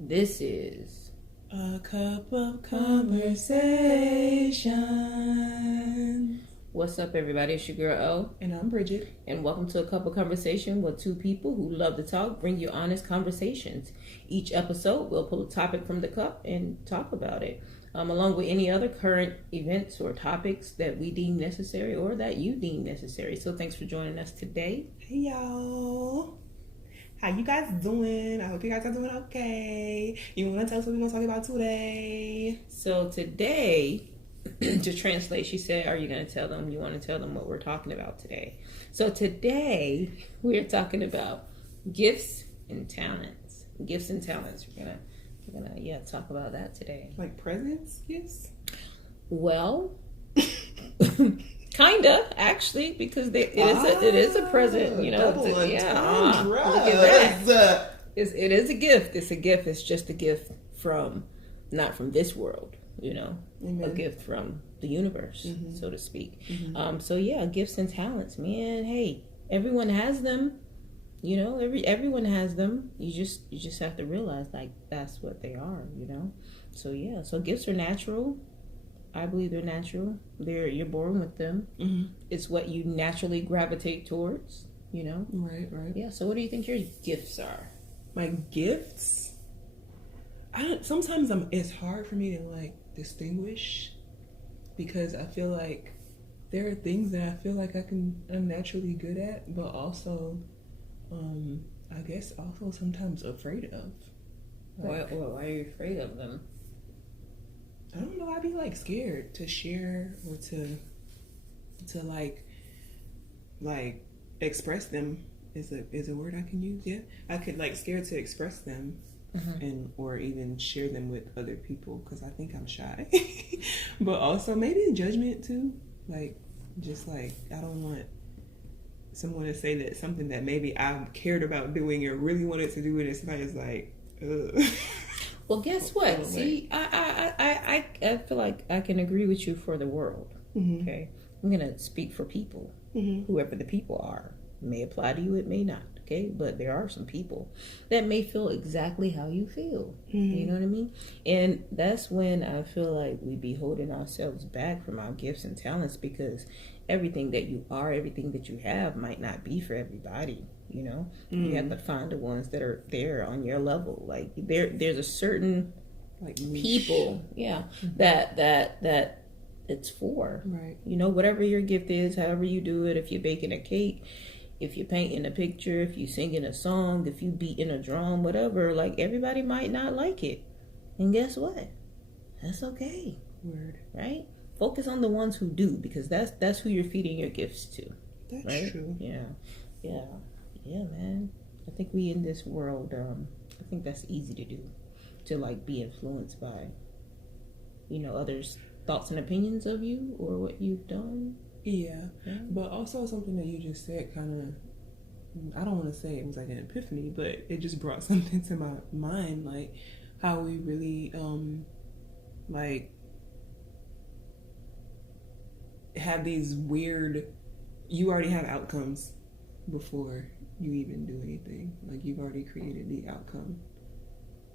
This is A Cup of Conversation. What's up, everybody? It's your girl O, And I'm Bridget. and welcome to A Cup of Conversation with two people who love to talk, bring you honest conversations. Each episode, we'll pull a topic from the cup and talk about it, along with any other current events or topics that we deem necessary or that you deem necessary. So thanks for joining us today. Hey y'all. How you guys doing? I hope you guys are doing okay. You want to tell us what we're going to talk about today? So today, to translate, she said, are you going to tell them? You want to tell them what we're talking about today? So today, we're talking about gifts and talents. Gifts and talents. We're gonna talk about that today. Like presents? Yes. Well, kinda actually, because it is a present. You know, look at that. It is a gift. It's a gift. It's just a gift from, not from this world. You know, Amen. A gift from the universe, so to speak. Mm-hmm. So yeah, gifts and talents, man. Hey, everyone has them. You know, everyone has them. You just have to realize like that's what they are. You know, so yeah. So gifts are natural. I believe they're natural. You're born with them. Mm-hmm. It's what you naturally gravitate towards. You know. Right. Yeah. So what do you think your gifts are? My gifts? Sometimes it's hard for me to like distinguish because I feel like there are things that I feel like I'm naturally good at, but also I guess also sometimes afraid of. Like, Why are you afraid of them? I don't know. I'd be like scared to share or to like express them is a word I can use. Yeah, I could like scared to express them. And or even share them with other people because I think I'm shy. But also maybe judgment too, like just like I don't want someone to say that something that maybe I cared about doing or really wanted to do, and somebody's like, ugh. Well, guess what? See, I feel like I can agree with you for the world. Okay, I'm gonna speak for people. Whoever the people are, it may apply to you, it may not. Okay, but there are some people that may feel exactly how you feel. You know what I mean? And that's when I feel like we be holding ourselves back from our gifts and talents because everything that you are, everything that you have might not be for everybody. You know, you have to find the ones that are there on your level. Like there's a certain like people, that it's for. Right. You know, whatever your gift is, however you do it. If you're baking a cake, if you're painting a picture, if you're singing a song, if you beating a drum, whatever, like everybody might not like it. And guess what? That's okay. Word. Right? Focus on the ones who do, because that's who you're feeding your gifts to. That's right? true. Yeah, man. I think we in this world, I think that's easy to do. To like be influenced by, you know, others' thoughts and opinions of you or what you've done. Yeah, but also something that you just said kind of, I don't want to say it was like an epiphany, but it just brought something to my mind, like how we really like have these weird, you already have outcomes before you even do anything. Like you've already created the outcome.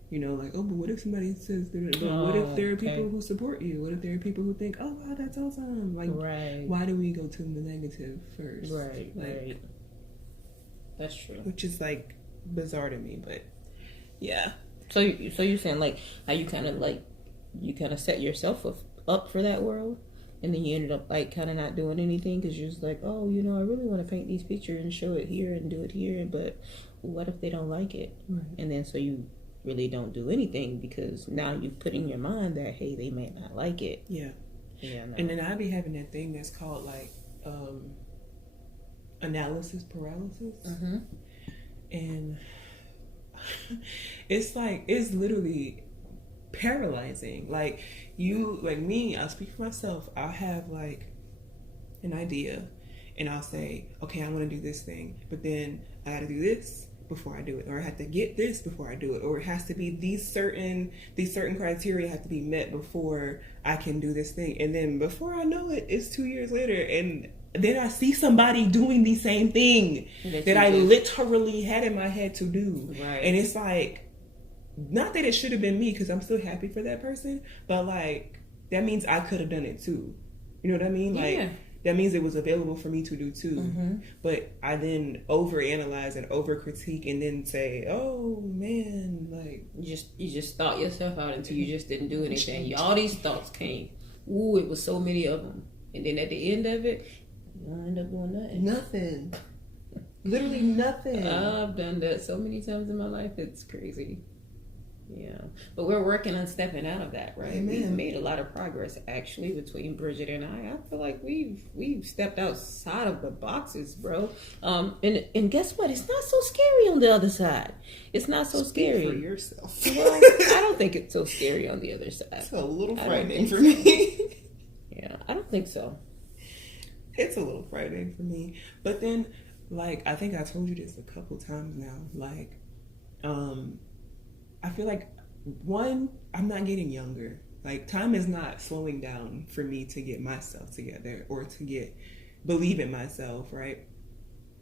You know, like, oh, but what if somebody says, what if there are people who support you? What if there are people who think, oh, wow, that's awesome? Like, why do we go to the negative first? Right. That's true. Which is, like, bizarre to me, but, yeah. So you're saying, like, how you kind of set yourself up for that world, and then you ended up, like, kind of not doing anything because you're just like, oh, you know, I really want to paint these pictures and show it here and do it here, but what if they don't like it? Right. And then so you really don't do anything because now you've put in your mind that, hey, they may not like it. Yeah. No. And then I be having that thing that's called like analysis paralysis. And it's like, it's literally paralyzing. Like me, I'll speak for myself. I'll have like an idea and I'll say, okay, I want to do this thing, but then I got to do this before I do it, or I have to get this before I do it, or it has to be these certain criteria have to be met before I can do this thing. And then before I know it, it's 2 years later, and then I see somebody doing the same thing that I literally had in my head to do. Right. And it's like, not that it should have been me, because I'm still happy for that person, but like that means I could have done it too. You know what I mean? Like that means it was available for me to do too. Mm-hmm. But I then overanalyze and overcritique and then say, "Oh man, like you just thought yourself out until you just didn't do anything. All these thoughts came. Ooh, it was so many of them, and then at the end of it, you don't end up doing nothing. Nothing. Literally nothing. I've done that so many times in my life. It's crazy. Yeah, but we're working on stepping out of that, right? Amen. We've made a lot of progress actually between Bridget and I feel like we've stepped outside of the boxes, bro. And guess what? It's not so scary on the other side. It's not so scary for yourself. Well, I don't think it's so scary on the other side. It's a little frightening for me. Yeah, I don't think so. It's a little frightening for me, but then, like, I think I told you this a couple times now. Like, I feel like, one, I'm not getting younger. Like, time is not slowing down for me to get myself together or to believe in myself, right?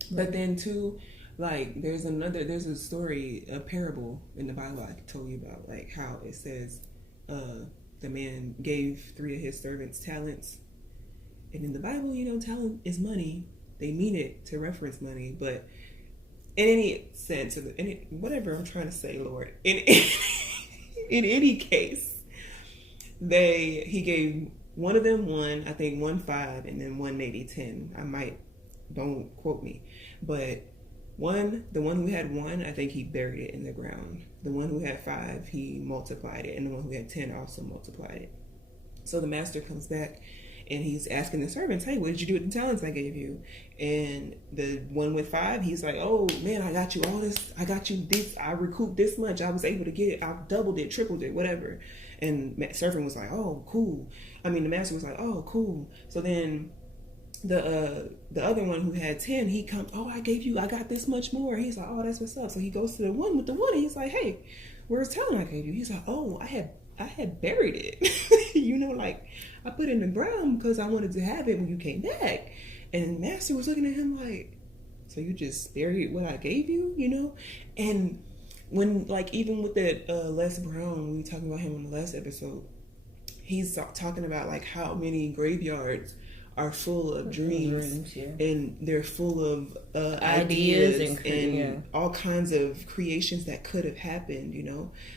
But then, two, like, there's a story, a parable in the Bible I told you about, like, how it says the man gave 3 of his servants talents. And in the Bible, talent is money. They mean it to reference money, but in any sense, whatever I'm trying to say, Lord, in any case, he gave one of them 1, I think 1 5, and then 1 maybe 10. Don't quote me, but the one who had 1, I think he buried it in the ground. The one who had 5, he multiplied it, and the one who had 10 also multiplied it. So the master comes back. And he's asking the servants, "Hey, what did you do with the talents I gave you?" And the one with 5, he's like, "Oh man, I got you all this. I got you this. I recouped this much. I was able to get it. I doubled it, tripled it, whatever." And the servant was like, "Oh, cool." The master was like, "Oh, cool." So then the other one who had 10, he comes, "Oh, I got this much more." He's like, "Oh, that's what's up." So he goes to the one with the 1, and he's like, "Hey, where's the talent I gave you?" He's like, "Oh, I had buried it." Like, I put it in the ground because I wanted to have it when you came back. And the master was looking at him like, "So you just buried what I gave you?" And when, like, even with that Les Brown, we were talking about him on the last episode, he's talking about like how many graveyards are full of dreams, yeah. And they're full of ideas and all kinds of creations that could have happened,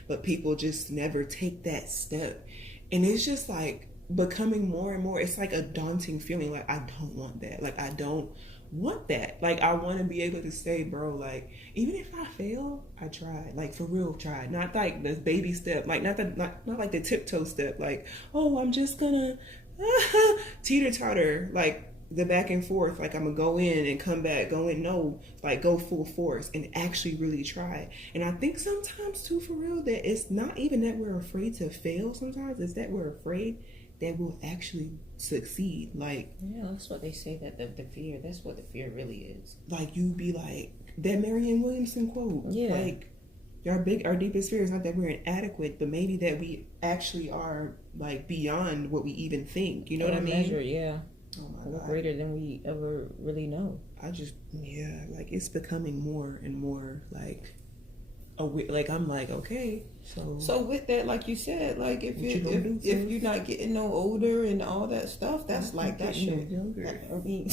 but people just never take that step. And it's just like becoming more and more, it's like a daunting feeling. Like, I don't want that. Like, I don't want that. Like, I want to be able to say, bro, like, even if I fail, I tried. Like, for real, tried. Not like the baby step. Like, not like the tiptoe step. Like, oh, I'm just gonna teeter-totter, like the back and forth, like I'm gonna go in and come back, go in, no, like go full force and actually really try. And I think sometimes too, for real, that it's not even that we're afraid to fail. Sometimes it's that we're afraid that we'll actually succeed. Like, yeah, that's what they say, that the fear, that's what the fear really is. Like, you be like that Marianne Williamson quote, yeah, like our deepest fear is not that we're inadequate, but maybe that we actually are like beyond what we even think. You know what I mean? Measure, yeah. Oh my God. Greater than we ever really know. Like, it's becoming more and more like I'm like, okay, so with that, like you said, like if you're not getting no older and all that stuff, that's like that shit. Younger. I mean,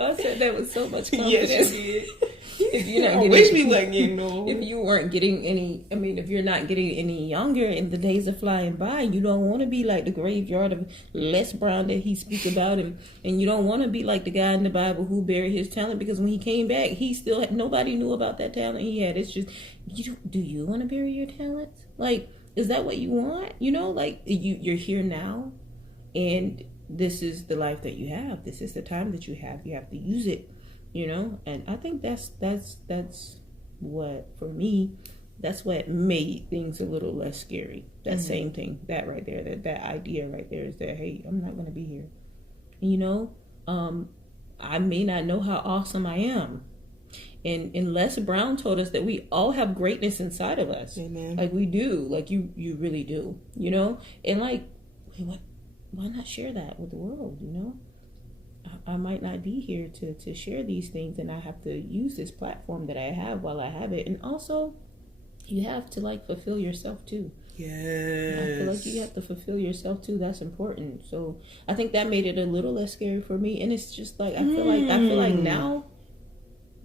I said that with so much confidence. Yes, you did. If you're not if you weren't getting any, if you're not getting any younger and the days are flying by, you don't want to be like the graveyard of Les Brown that he speaks about, and you don't want to be like the guy in the Bible who buried his talent, because when he came back, he still nobody knew about that talent he had. It's just, do you want to bury your talents? Like, is that what you want? Like you're here now, and this is the life that you have. This is the time that you have. You have to use it. And I think that's what, for me, that's what made things a little less scary. That same thing, that right there, that idea right there is that, hey, I'm not going to be here. I may not know how awesome I am. And Les Brown told us that we all have greatness inside of us. Amen. Like, we do. Like, you really do, And like, why not share that with the world, I might not be here to share these things, and I have to use this platform that I have while I have it. And also, you have to like fulfill yourself too. Yes. I feel like you have to fulfill yourself too. That's important. So I think that made it a little less scary for me. And it's just like I feel like now,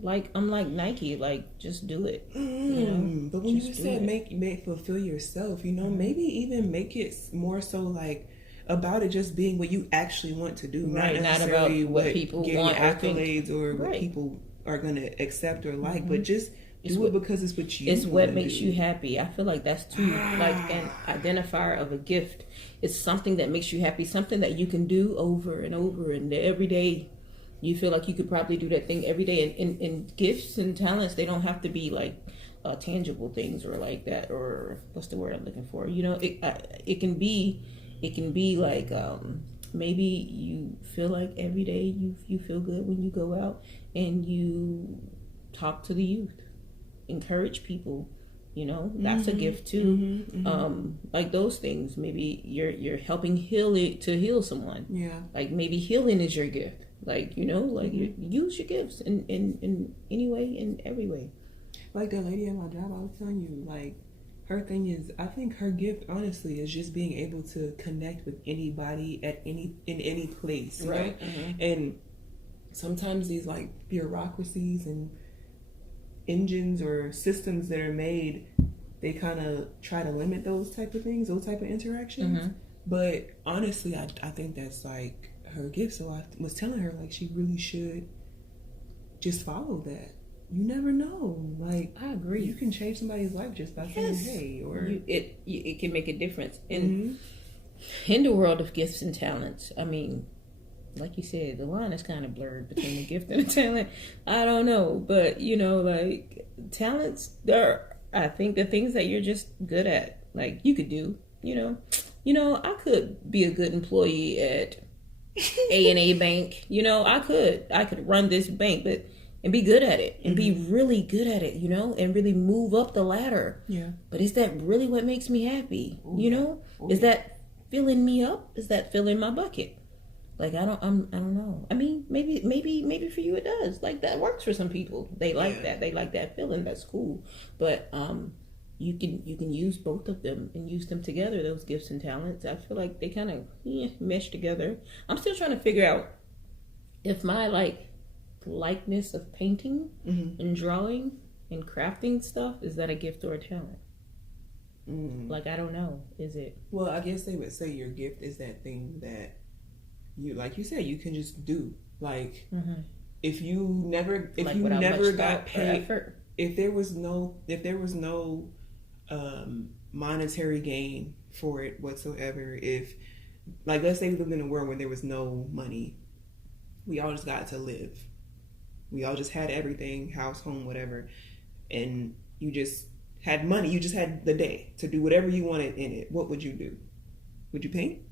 like I'm like Nike, like just do it. You know? But when you said make fulfill yourself, you know, maybe even make it more so like about it just being what you actually want to do, right? Not about what people want, accolades, or what people are going to accept or like, but just do it because it's what you. It's what makes you happy. I feel like that's too like an identifier of a gift. It's something that makes you happy, something that you can do over and over, and every day you feel like you could probably do that thing every day. And gifts and talents, they don't have to be like tangible things or like that, or what's the word I'm looking for? You know, it can be like maybe you feel like every day you feel good when you go out and you talk to the youth, encourage people, you know, that's a gift too. Like those things, maybe you're helping heal someone. Yeah, like maybe healing is your gift, like, you know, like you use your gifts in any way, in every way. Like that lady at my job, I was telling you, like her thing is, I think her gift honestly is just being able to connect with anybody in any place, right? And sometimes these like bureaucracies and engines or systems that are made, they kind of try to limit those type of things, those type of interactions. But honestly, I think that's like her gift. So I was telling her like she really should just follow that. You never know. Like, I agree. You can change somebody's life just by saying hey, or it can make a difference in the world of gifts and talents. I mean, like you said, the line is kind of blurred between the gift and the talent. I don't know, but you know, like talents, I think the things that you're just good at, like you could do. You know, I could be a good employee at A&A Bank. You know, I could run this bank, and be good at it, and be really good at it, you know, and really move up the ladder. Yeah. But is that really what makes me happy? You know, is that filling me up? Is that filling my bucket? Like I don't know. I mean, maybe for you it does. Like that works for some people. They like that. They like that feeling. That's cool. But you can use both of them and use them together. Those gifts and talents. I feel like they kind of mesh together. I'm still trying to figure out if my likeness of painting and drawing and crafting stuff, is that a gift or a talent? Like I don't know. Is it? Well, I guess they would say your gift is that thing that you, like you said, you can just do. Like if you never got paid, if there was no monetary gain for it whatsoever, if like let's say we lived in a world where there was no money, we all just got to live. We all just had everything, house, home, whatever, and you just had money. You just had the day to do whatever you wanted in it. What would you do? Would you paint?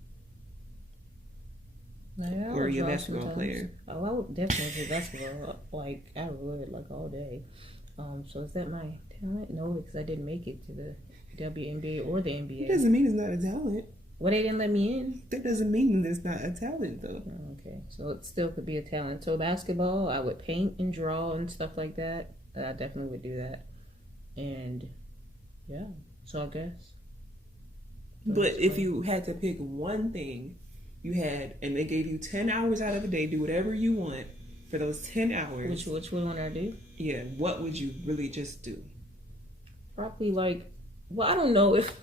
Yeah, or are you a basketball player? Oh, I would definitely play basketball. Like I would, like all day. So is that my talent? No, because I didn't make it to the WNBA or the NBA. It doesn't mean it's not a talent. Well, they didn't let me in. That doesn't mean that it's not a talent, though. Okay, so it still could be a talent. So basketball, I would paint and draw and stuff like that. I definitely would do that. And yeah, so I guess. But if you had to pick one thing you had, and they gave you 10 hours out of the day, do whatever you want for those 10 hours. Which one would I do? Yeah, what would you really just do? Probably I don't know if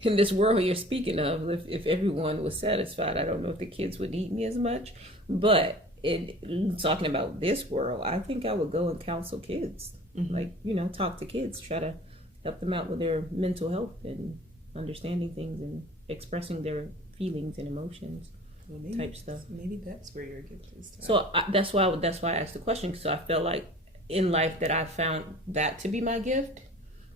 in this world you're speaking of, if everyone was satisfied, I don't know if the kids would need me as much. But talking about this world, I think I would go and counsel kids. Like, talk to kids, try to help them out with their mental health and understanding things and expressing their feelings and emotions. Type stuff. Maybe that's where your gift is. So that's why I asked the question. So I felt like in life that I found that to be my gift.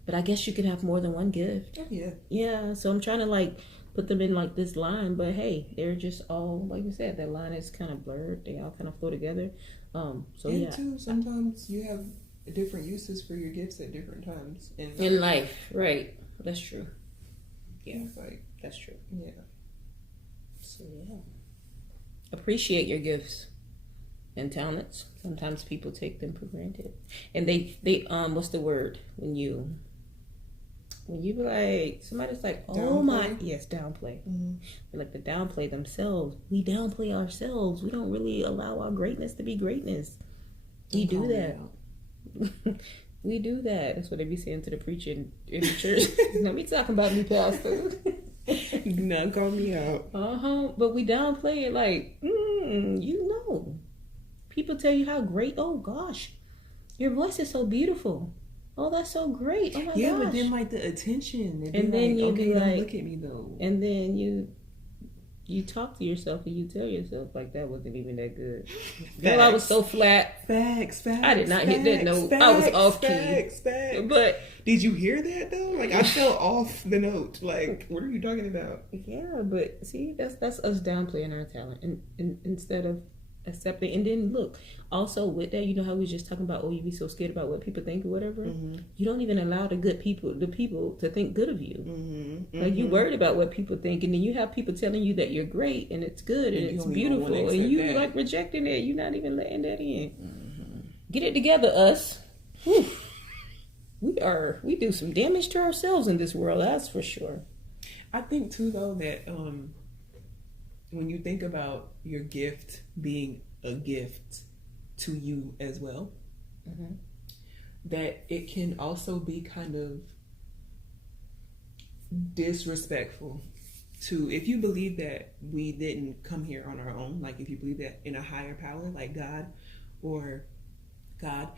But I guess you can have more than one gift. Oh, yeah. Yeah. So I'm trying to put them in this line. But hey, they're just all, like you said, that line is kind of blurred. They all kind of flow together. Too, sometimes you have different uses for your gifts at different times in life. Right. That's true. Yeah. That's true. Yeah. So yeah. Appreciate your gifts. and talents. Sometimes people take them for granted, and they what's the word when you be like, somebody's like, oh downplay. My, yes, downplay. Mm-hmm. Like, to downplay themselves. We downplay ourselves. We don't really allow our greatness to be greatness. We do that. We do that. That's what they be saying to the preacher in the church. Don't be talking about me, pastor. No, call me out. But we downplay it like, you know. People tell you how great, oh gosh, your voice is so beautiful. Oh, that's so great. Oh my gosh. Yeah, but then like the attention. And then you be like, look at me though. And then you talk to yourself and you tell yourself like, that wasn't even that good. Girl, I was so flat. Facts. I did not hit that note. I was off key. Facts. But did you hear that though? Like, I fell off the note. Like, what are you talking about? Yeah, but see, that's us downplaying our talent and instead of accepting. And then look, also with that, you know how we was just talking about, oh, you be so scared about what people think or whatever. Mm-hmm. You don't even allow the people to think good of you. Mm-hmm. Like, you worried about what people think, and then you have people telling you that you're great and it's good and it's beautiful, and you that. Like rejecting it. You're not even letting that in. Mm-hmm. Get it together, us. Whew. We do some damage to ourselves in this world, that's for sure. I think too though that when you think about your gift being a gift to you as well, mm-hmm. that it can also be kind of disrespectful to, if you believe that we didn't come here on our own, like if you believe that in a higher power like God or God,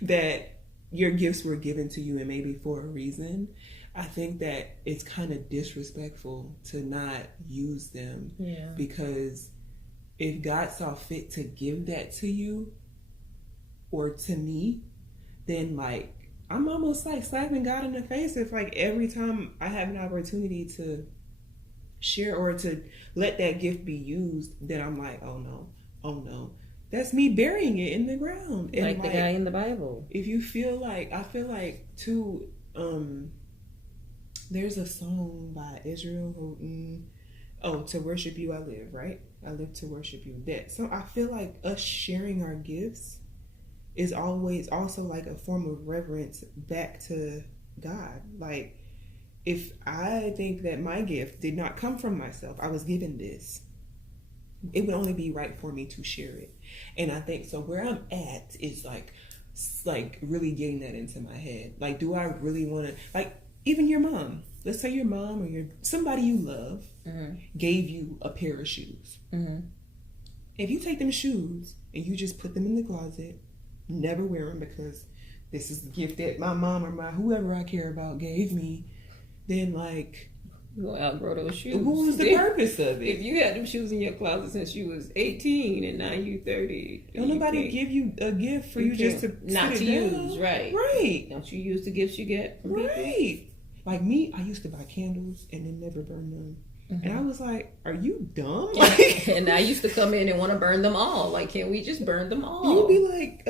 that your gifts were given to you and maybe for a reason. I think that it's kind of disrespectful to not use them. Yeah. Because if God saw fit to give that to you or to me, then like, I'm almost like slapping God in the face if like every time I have an opportunity to share or to let that gift be used, then I'm like, oh no. That's me burying it in the ground. And like the guy in the Bible. If you feel like, I feel like too, there's a song by Israel who, to worship you I live, right? I live to worship you. That, so I feel like us sharing our gifts is always also like a form of reverence back to God. Like, if I think that my gift did not come from myself, I was given this, it would only be right for me to share it. And I think, so where I'm at is like really getting that into my head. Like, do I really want to, like, even your mom, let's say your mom or somebody you love mm-hmm. gave you a pair of shoes. Mm-hmm. If you take them shoes and you just put them in the closet, never wear them because this is the gift that my mom or whoever I care about gave me, then like, you're going to outgrow those shoes. What was the purpose of it? If you had them shoes in your closet since you was 18 and now you 30. Don't nobody give you a gift for you just to not to use, right? Right. Don't you use the gifts you get from people? Right. Like me, I used to buy candles and then never burn them. Mm-hmm. And I was like, are you dumb? Like, and I used to come in and want to burn them all. Like, can we just burn them all? You'd be like,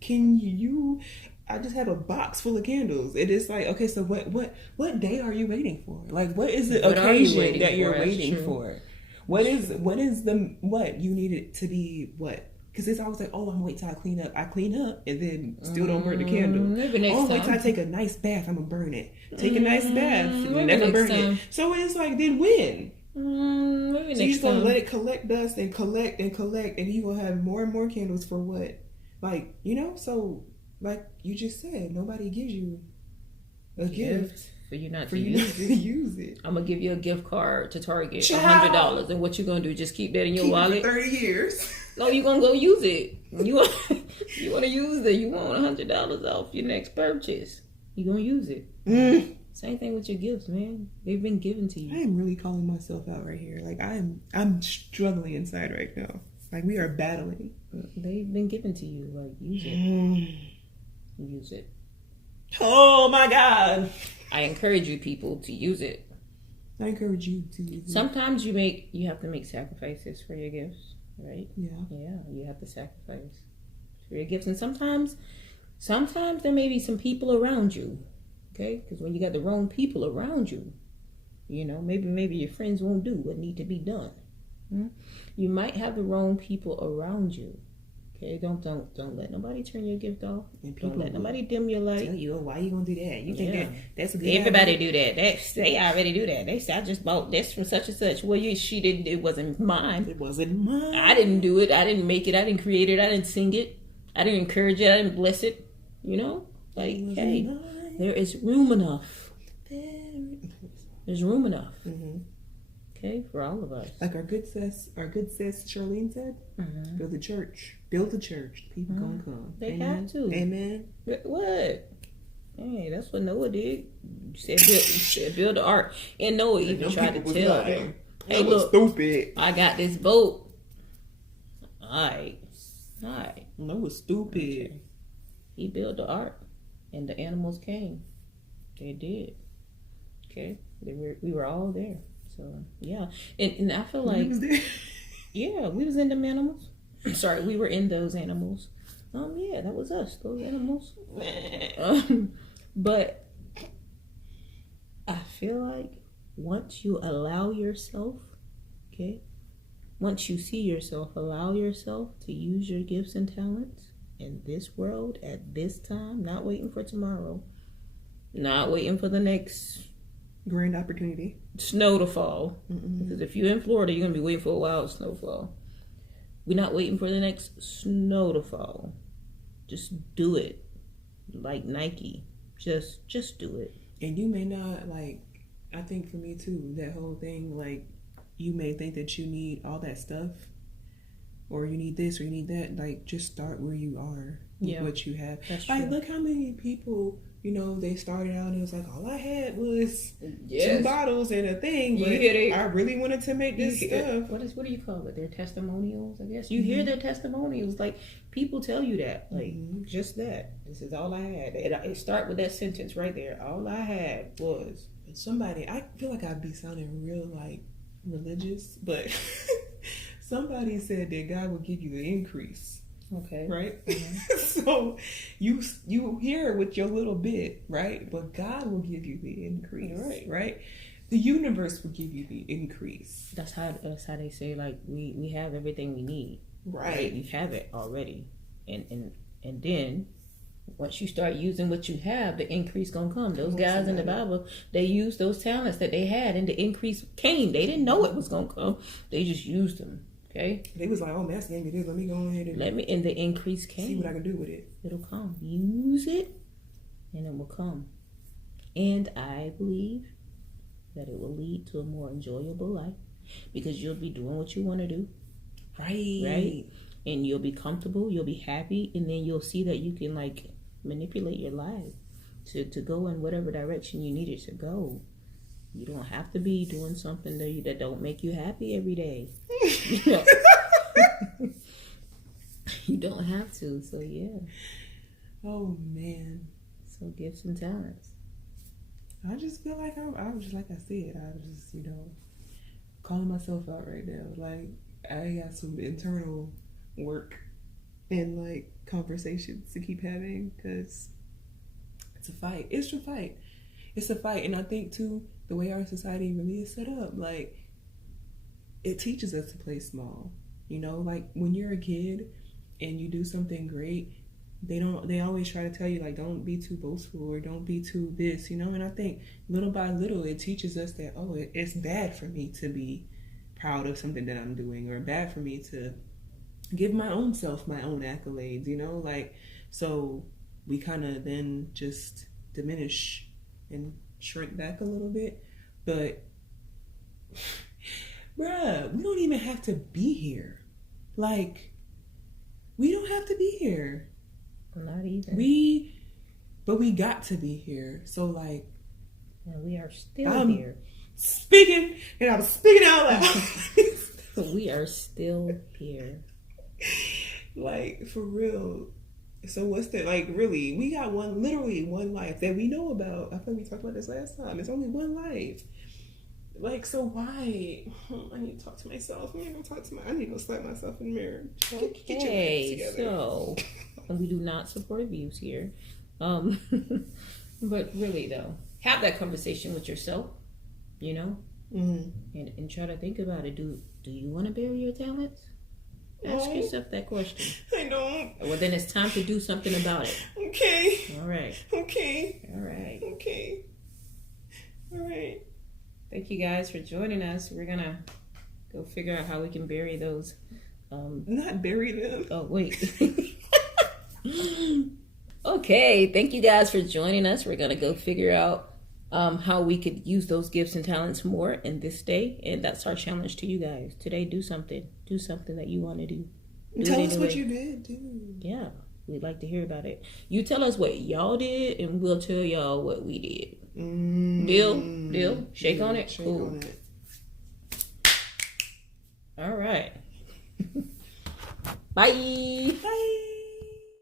can you... I just have a box full of candles. It is like, okay, so what day are you waiting for? Like, what is the occasion that you're waiting for? What is you need it to be what? Because it's always like, oh, I'm gonna wait till I clean up. I clean up and then still don't burn the candle. Wait till I take a nice bath. I'm gonna burn it. Take a nice bath. Never burn it. So it's like, then when? Maybe so you're gonna let it collect dust and collect, and you're gonna have more and more candles for what? Like, so like you just said, nobody gives you a gift for you not to use it. I'm gonna give you a gift card to Target, $100, and what you gonna do? Just keep that in your wallet for 30 years? No, you gonna go use it. You want to use it. You want $100 off your next purchase. You gonna use it. Same thing with your gifts, man. They've been given to you. I am really calling myself out right here. Like, I'm struggling inside right now. Like, we are battling. They've been given to you. Like, use it. Use it. Oh my God. I encourage you people to use it. I encourage you to use it. Sometimes you have to make sacrifices for your gifts, right? Yeah. Yeah, you have to sacrifice for your gifts. And sometimes there may be some people around you, okay? Because when you got the wrong people around you, maybe your friends won't do what need to be done. You might have the wrong people around you. Okay, don't let nobody turn your gift off. And don't let nobody dim your light. Tell you, why you gonna do that? You think that's a good Everybody idea? do that. They already do that. They say, I just bought this from such and such. Well, she didn't. It wasn't mine. It wasn't mine. I didn't do it. I didn't make it. I didn't create it. I didn't sing it. I didn't encourage it. I didn't bless it. You know, like, hey, there is room enough. There's room enough. Mm-hmm. Okay, for all of us. Like our good sis Charlene said, build the church. Build the church. People gonna come. They have to. Amen. What? Hey, that's what Noah did. He said build the ark. And Noah even tried to tell them, hey, look, stupid. I got this boat. Alright. Noah stupid. Okay. He built the ark. And the animals came. They did. Okay? We were all there. So, yeah. And I feel like... Yeah, we was in them animals. Sorry, we were in those animals. Yeah, that was us, those animals. But I feel like once you allow yourself, okay, once you see yourself, allow yourself to use your gifts and talents in this world at this time, not waiting for tomorrow, not waiting for the next grand opportunity, snow to fall. Because if you're in Florida, you're gonna be waiting for a wild snowfall. We're not waiting for the next snow to fall. Just do it. Like Nike. Just do it. And you may not, like, I think for me too, that whole thing, like, you may think that you need all that stuff, or you need this, or you need that. Like, just start where you are with what you have. That's like, true. Look how many people, you know, they started out and it was like, all I had was 2 bottles and a thing, but I really wanted to make this stuff. What do you call it? Their testimonials, I guess. You hear their testimonials. Like, people tell you that. Like, just that. This is all I had. It start with that sentence right there. All I had was. And somebody, I feel like I'd be sounding real, like, religious, but somebody said that God will give you the increase. Okay. Right? So you hear it with your little bit, right? But God will give you the increase. Right? The universe will give you the increase. That's how they say, like, we have everything we need. Right? You have it already. And then once you start using what you have, the increase gonna come. Those guys in the Bible, they used those talents that they had and the increase came. They didn't know it was gonna come. They just used them. Okay. They was like, oh, Master gave me this. Let me go ahead and and the increase came. See what I can do with it. It'll come. Use it, and it will come. And I believe that it will lead to a more enjoyable life because you'll be doing what you want to do. Right. And you'll be comfortable. You'll be happy, and then you'll see that you can, like, manipulate your life to go in whatever direction you need it to go. You don't have to be doing something that don't make you happy every day. You don't have to. So, yeah. Oh, man. So, gifts and talents. I just feel like I was just, like I said, I was just, you know, calling myself out right now. Like, I got some internal work and, like, conversations to keep having because it's a fight. It's a fight. It's a fight. And I think, too, the way our society really is set up, like, it teaches us to play small. You know, like, when you're a kid and you do something great, they always try to tell you, like, don't be too boastful or don't be too this, you know? And I think little by little, it teaches us that, oh, it's bad for me to be proud of something that I'm doing, or bad for me to give my own self my own accolades, you know? Like, so we kind of then just diminish and shrink back a little bit. But, bruh, we don't even have to be here. Like, we don't have to be here. Not even. But we got to be here. So, like, yeah, we are still here. Speaking, and I'm speaking out loud. We are still here. Like, for real. So what's that? Like, really, we got literally one life that we know about. I think we talked about this last time. It's only one life. Like, so why? I need to talk to myself. I need to go slap myself in the mirror. Get your life together. So we do not support abuse here. But really, though, have that conversation with yourself, you know, and try to think about it. Do you want to bury your talents? Ask yourself that question. I don't. Well, then it's time to do something about it. Okay. All right. Okay. All right. Okay. All right. Thank you guys for joining us. We're going to go figure out how we can bury those. Not bury them. Oh, wait. Okay. Thank you guys for joining us. We're going to go figure out how we could use those gifts and talents more in this day. And that's our challenge to you guys. Today, do something. Do something that you want to do. Tell us what you did, too. Yeah. We'd like to hear about it. You tell us what y'all did, and we'll tell y'all what we did. Deal? Deal? Shake on it? Shake cool. on it. All right. Bye. Bye.